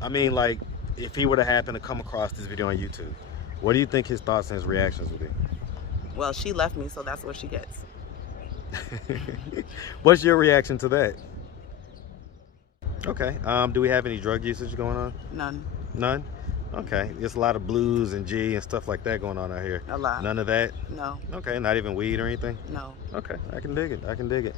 I mean, like, if he were to happen to come across this video on YouTube, what do you think his thoughts and his reactions would be? Well, she left me, so that's what she gets. What's your reaction to that? Okay. Do we have any drug usage going on? None. None? Okay. There's a lot of blues and G and stuff like that going on out here. A lot. None of that? No. Okay. Not even weed or anything? No. Okay. I can dig it. I can dig it.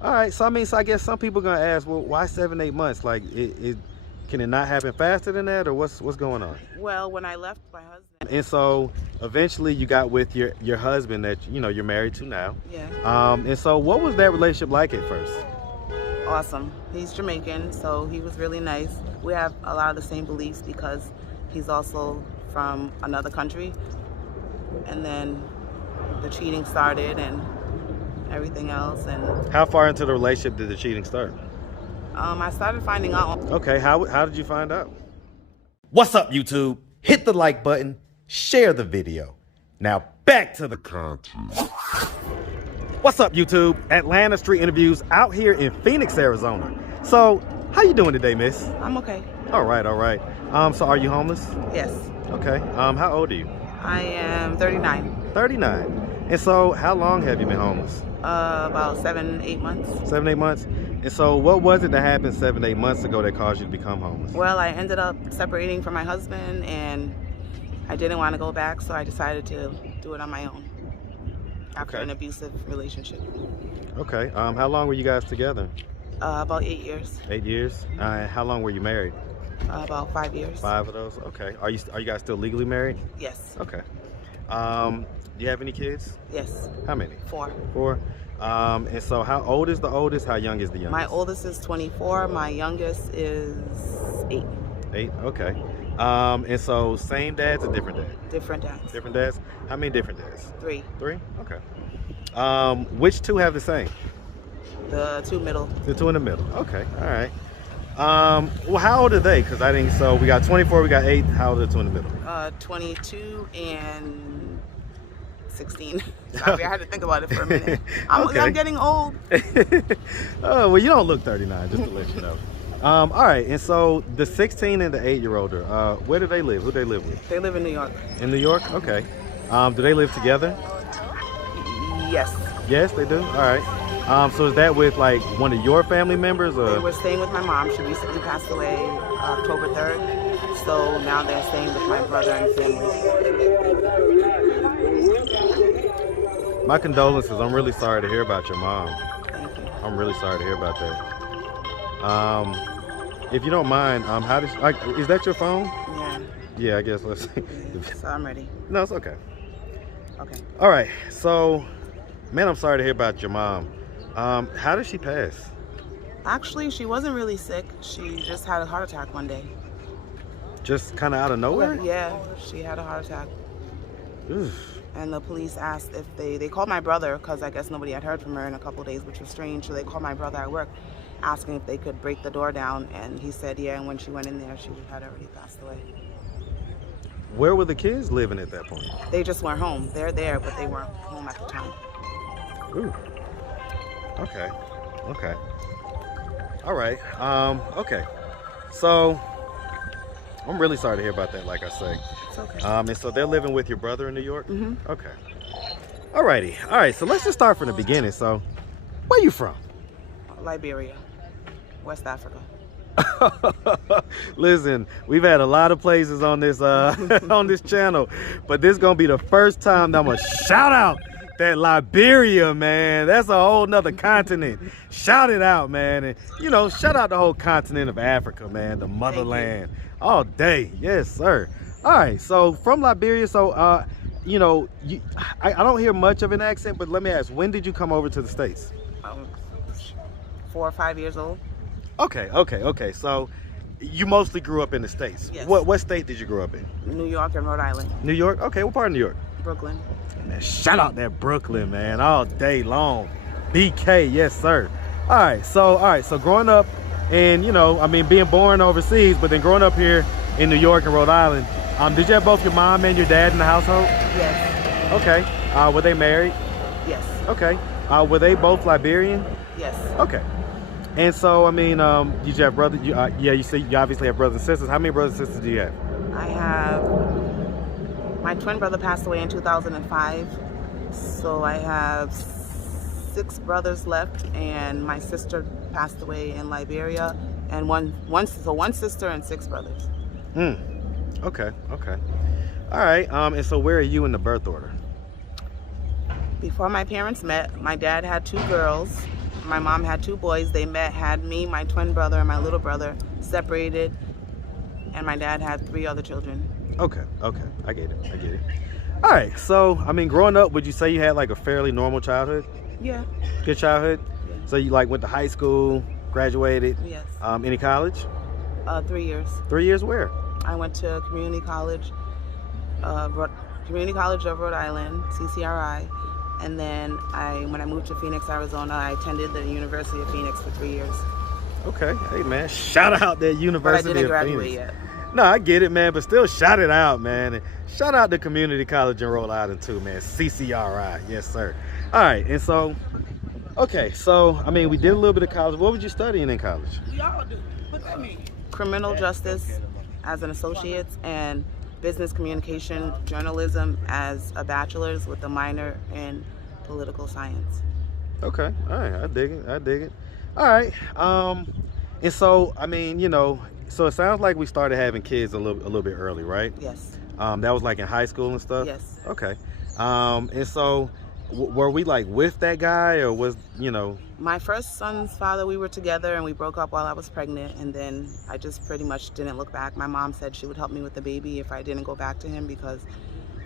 All right. So, I mean, so I guess some people are going to ask, well, why 7-8 months? Like, can it not happen faster than that, or what's going on? Well, when I left my husband. And so eventually you got with your husband that, you know, you're married to now. Yeah. And so what was that relationship like at first? Awesome. He's Jamaican, so he was really nice. We have a lot of the same beliefs because he's also from another country. And then the cheating started and everything else. And how far into the relationship did the cheating start? I started finding out. Okay, how did you find out? What's up, YouTube? Hit the like button, share the video. Now back to the content. What's up, YouTube? Atlanta Street Interviews out here in Phoenix, Arizona. So, how you doing today, miss? I'm okay. All right, all right. So are you homeless? Yes. Okay. How old are you? I am 39. 39. And so, how long have you been homeless? About 7-8 months. 7-8 months? And so, what was it that happened 7-8 months ago that caused you to become homeless? Well, I ended up separating from my husband, and I didn't want to go back, so I decided to do it on my own after an abusive relationship. Okay. How long were you guys together? About 8 years. 8 years? How long were you married? About 5 years. 5 of those? Okay. Are you guys still legally married? Yes. Okay. Do you have any kids? Yes. How many? 4. 4. And so how old is the oldest? How young is the youngest? My oldest is 24. My youngest is 8. 8? Okay. And so same dads or different dads? Different dads. Different dads? How many different dads? 3. 3? Okay. Which 2 have the same? The 2 middle. The 2 in the middle. Okay. All right. Well, how old are they? Because I think so. We got 24. We got 8. How old are the 2 in the middle? 22 and 16. Sorry, I had to think about it for a minute. I'm getting old. Oh, well, you don't look 39, just to let you know. All right, and so the 16 and the 8-year-old, where do they live? Who do they live with? They live in New York. In New York? Okay. Do they live together? Yes. Yes, they do? All right. So is that with, like, one of your family members? Or? They were staying with my mom. She recently passed away October 3rd. So now they're staying with my brother and family. My condolences. I'm really sorry to hear about your mom. Thank you. I'm really sorry to hear about that. If you don't mind, how does, like, is that your phone? Yeah. Yeah, I guess let's see. So I'm ready. No, it's okay. Okay. All right. So, man, I'm sorry to hear about your mom. How did she pass? Actually, she wasn't really sick. She just had a heart attack one day. Just kind of out of nowhere? Yeah, she had a heart attack. Oof. And the police asked if they called my brother, because I guess nobody had heard from her in a couple days, which was strange. So they called my brother at work, asking if they could break the door down, and he said yeah, and when she went in there, she had already passed away. Where were the kids living at that point? They just weren't home. They're there, but they weren't home at the time. Ooh. Okay. Okay. All right. Okay. So, I'm really sorry to hear about that, like I say. It's okay. And so they're living with your brother in New York? Mm-hmm. Okay. Alrighty. All right, so let's just start from the beginning. So, where you from? Liberia, West Africa. Listen, we've had a lot of places on this on this channel, but this is gonna be the first time that I'm gonna shout out that Liberia, man. That's a whole nother continent. Shout it out, man. And you know, shout out the whole continent of Africa, man, the motherland. All day. Yes, sir. All right, so from Liberia, so you know, I don't hear much of an accent, but let me ask, when did you come over to the States? 4 or 5 years old. Okay. So you mostly grew up in the States. Yes. What state did you grow up in? New York and Rhode Island. New York? Okay, what part of New York? Brooklyn. Man, shout out that Brooklyn, man, all day long. BK, yes, sir. All right, so growing up, and you know, I mean, being born overseas, but then growing up here in New York and Rhode Island, did you have both your mom and your dad in the household? Yes. Okay. Were they married? Yes. Okay. Were they both Liberian? Yes. Okay. And so, I mean, did you have brothers? Yeah, you say you obviously have brothers and sisters. How many brothers and sisters do you have? I have my twin brother passed away in 2005, so I have 6 brothers left, and my sister passed away in Liberia, and one sister and 6 brothers. Okay. All right. And so, where are you in the birth order? Before my parents met, my dad had 2 girls. My mom had 2 boys. They met, had me, my twin brother, and my little brother, separated, and my dad had 3 other children. Okay. I get it. All right. So, I mean, growing up, would you say you had like a fairly normal childhood? Yeah. Good childhood? Yeah. So you like went to high school, graduated? Yes. Any college? 3 years. 3 years where? I went to Community College of Rhode Island, CCRI, and then when I moved to Phoenix, Arizona, I attended the University of Phoenix for 3 years. Okay. Hey, man, shout out that But I University didn't of graduate Phoenix. yet. No, I get it, man, but still shout it out, man. And shout out to Community College in Rhode Island too, man. CCRI, yes, sir. All right, and so, okay, so, I mean, we did a little bit of college. What were you studying in college? We all do. What that mean? Criminal justice as an associate and business communication journalism as a bachelor's with a minor in political science. Okay, all right, I dig it. All right, and so, I mean, you know, so it sounds like we started having kids a little bit early, right? Yes. That was like in high school and stuff? Yes. Okay. And so, were we like with that guy, or was, you know? My first son's father, we were together and we broke up while I was pregnant, and then I just pretty much didn't look back. My mom said she would help me with the baby if I didn't go back to him because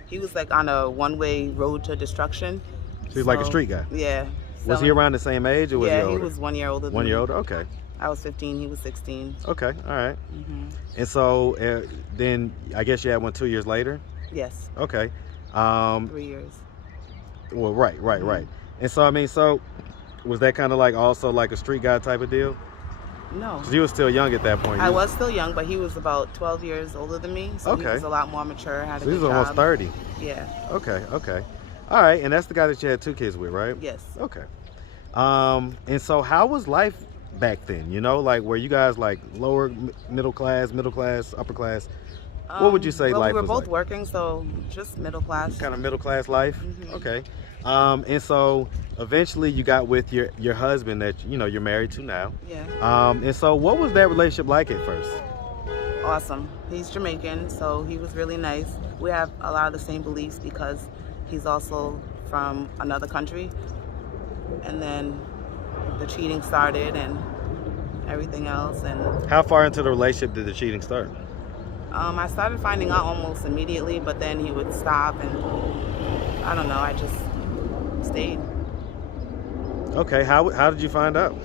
he was like on a one-way road to destruction. So he's like a street guy? Yeah. Was he around the same age, or was he older? Yeah, he was 1 year older than 1 me. year older? Okay. I was 15, he was 16. Okay, all right. Mm-hmm. And so, then I guess you had one 2 years later? Yes. Okay. 3 years. Well, right. And so, I mean, so was that kind of like also like a street guy type of deal? No. Because you were still young at that point. I was still young, but he was about 12 years older than me, so he was a lot more mature, had a So good he was almost job. 30. Yeah. Okay. All right, and that's the guy that you had 2 kids with, right? Yes. Okay. And so how was life back then? You know, like were you guys like lower middle class, upper class? What would you say well, life was we were both like? working, so just middle class. Kind of middle class life? Mhm. Okay. And so eventually you got with your husband that, you know, you're married to now. Yeah. And so what was that relationship like at first? Awesome. He's Jamaican, so he was really nice. We have a lot of the same beliefs because he's also from another country. And then the cheating started and everything else. And How far into the relationship did the cheating start? I started finding out almost immediately, but then he would stop, and I don't know, I just stayed. Okay, how did you find out?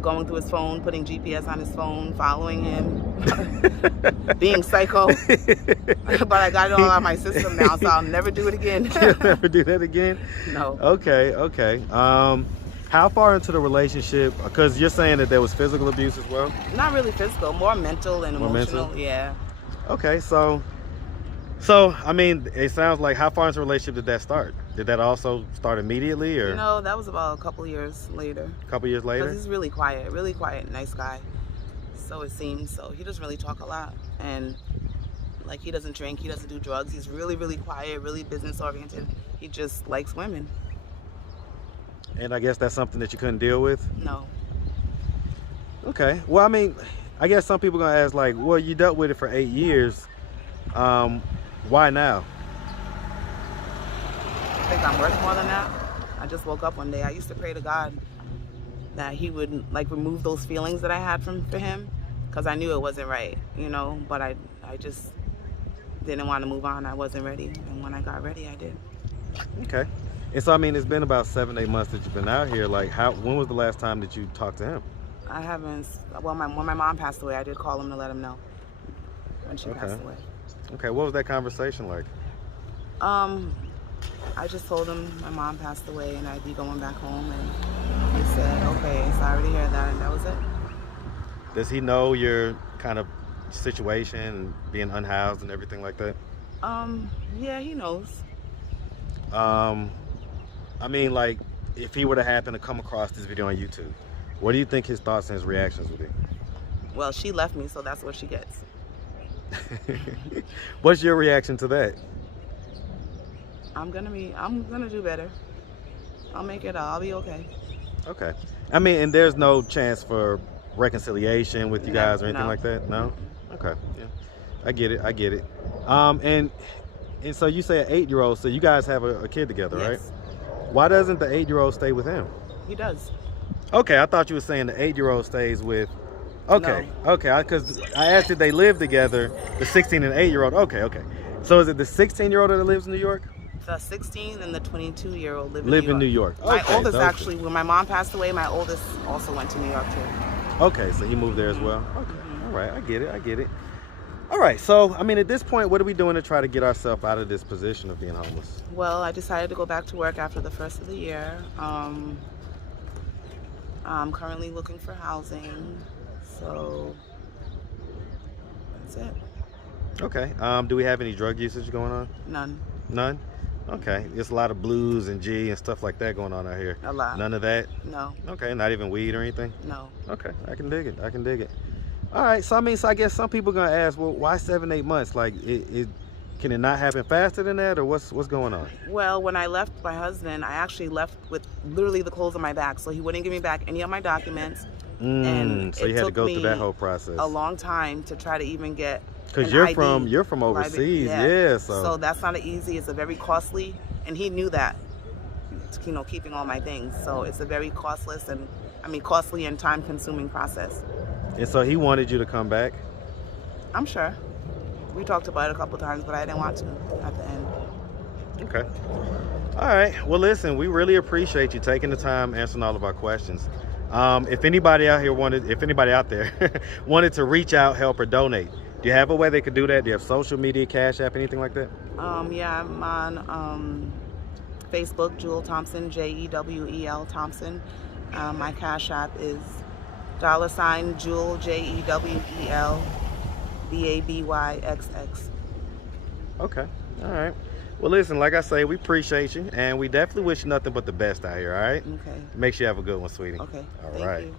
Going through his phone, putting GPS on his phone, following him, being psycho. But I got it all out of my system now, so I'll never do it again. You'll never do that again? No. Okay. How far into the relationship, because you're saying that there was physical abuse as well? Not really physical, more mental and More emotional. mental? Yeah. Okay, so I mean, it sounds like, how far into the relationship did that start? Did that also start immediately, or That was about a couple years later. a couple years later? Because he's really quiet, nice guy. So it seems. So he doesn't really talk a lot, and like he doesn't drink, he doesn't do drugs. He's really, really quiet, really business oriented. He just likes women. And I guess that's something that you couldn't deal with? No. Okay. Well, I mean, I guess some people are gonna ask, like, well, you dealt with it for 8 years. Why now? I think I'm worth more than that. I just woke up one day. I used to pray to God that he would like remove those feelings that I had for him, because I knew it wasn't right, but I just didn't want to move on. I wasn't ready, and when I got ready, I did. Okay. And so, I mean, it's been about 7, 8 months that you've been out here. Like, when was the last time that you talked to him? I haven't. Well, when my mom passed away, I did call him to let him know when she passed away. Okay. What was that conversation like? I just told him my mom passed away and I'd be going back home, and he said, "Okay, sorry to hear that," and that was it. Does he know your kind of situation and being unhoused and everything like that? Yeah, he knows. I mean, like, if he would have happened to come across this video on YouTube, What do you think his thoughts and his reactions would be? Well, she left me, so that's what she gets. What's your reaction to that? I'm gonna do better. I'll make it out. I'll be okay. Okay. I mean, and there's no chance for reconciliation with you guys or anything No. like that? No? Okay. Yeah. I get it. I get it. And so you say an 8-year-old, so you guys have a kid together, Yes. right? Why doesn't the 8-year-old stay with him? He does. Okay, I thought you were saying the 8-year-old stays with. Okay, No. okay, because I asked if they live together, the 16 and 8-year-old. Okay, okay. So is it the 16-year-old that lives in New York? The 16 and the 22-year-old live In New York. My Okay, oldest, those actually, when my mom passed away, my oldest also went to New York too. Okay, so he moved there as well. Okay, all right, I get it, I get it. All right, so I mean, at this point, what are we doing to try to get ourselves out of this position of being homeless? Well, I decided to go back to work after the first of the year. I'm currently looking for housing, so that's it. Okay. Do we have any drug usage going on? None. None. Okay. There's a lot of blues and G and stuff like that going on out here. A lot. None of that. No. Okay. Not even weed or anything. No. Okay. I can dig it. I can dig it. All right. So I mean, so I guess some people are gonna ask, well, why 7-8 months? Like, can it not happen faster than that, or what's going on? Well, when I left my husband, I actually left with literally the clothes on my back, so he wouldn't give me back any of my documents. And So you it had to took go through me that whole process. a long time to try to even get. Because an you're ID. from overseas, Yeah. yeah. So that's not easy. It's a very costly, and he knew that. You know, keeping all my things. So it's a very costly and time-consuming process. And so he wanted you to come back. I'm sure. We talked about it a couple times, but I didn't want to at the end. Okay. All right. Well, listen, we really appreciate you taking the time answering all of our questions. If anybody out there wanted to reach out, help, or donate, do you have a way they could do that? Do you have social media, Cash App, anything like that? Yeah, I'm on Facebook, Jewel Thompson, Jewel Thompson. My Cash App is $ Jewel, JEWEL, BABYXX. Okay. All right. Well, listen, like I say, we appreciate you, and we definitely wish you nothing but the best out here, all right? Okay. Make sure you have a good one, sweetie. Okay. All Thank right. you.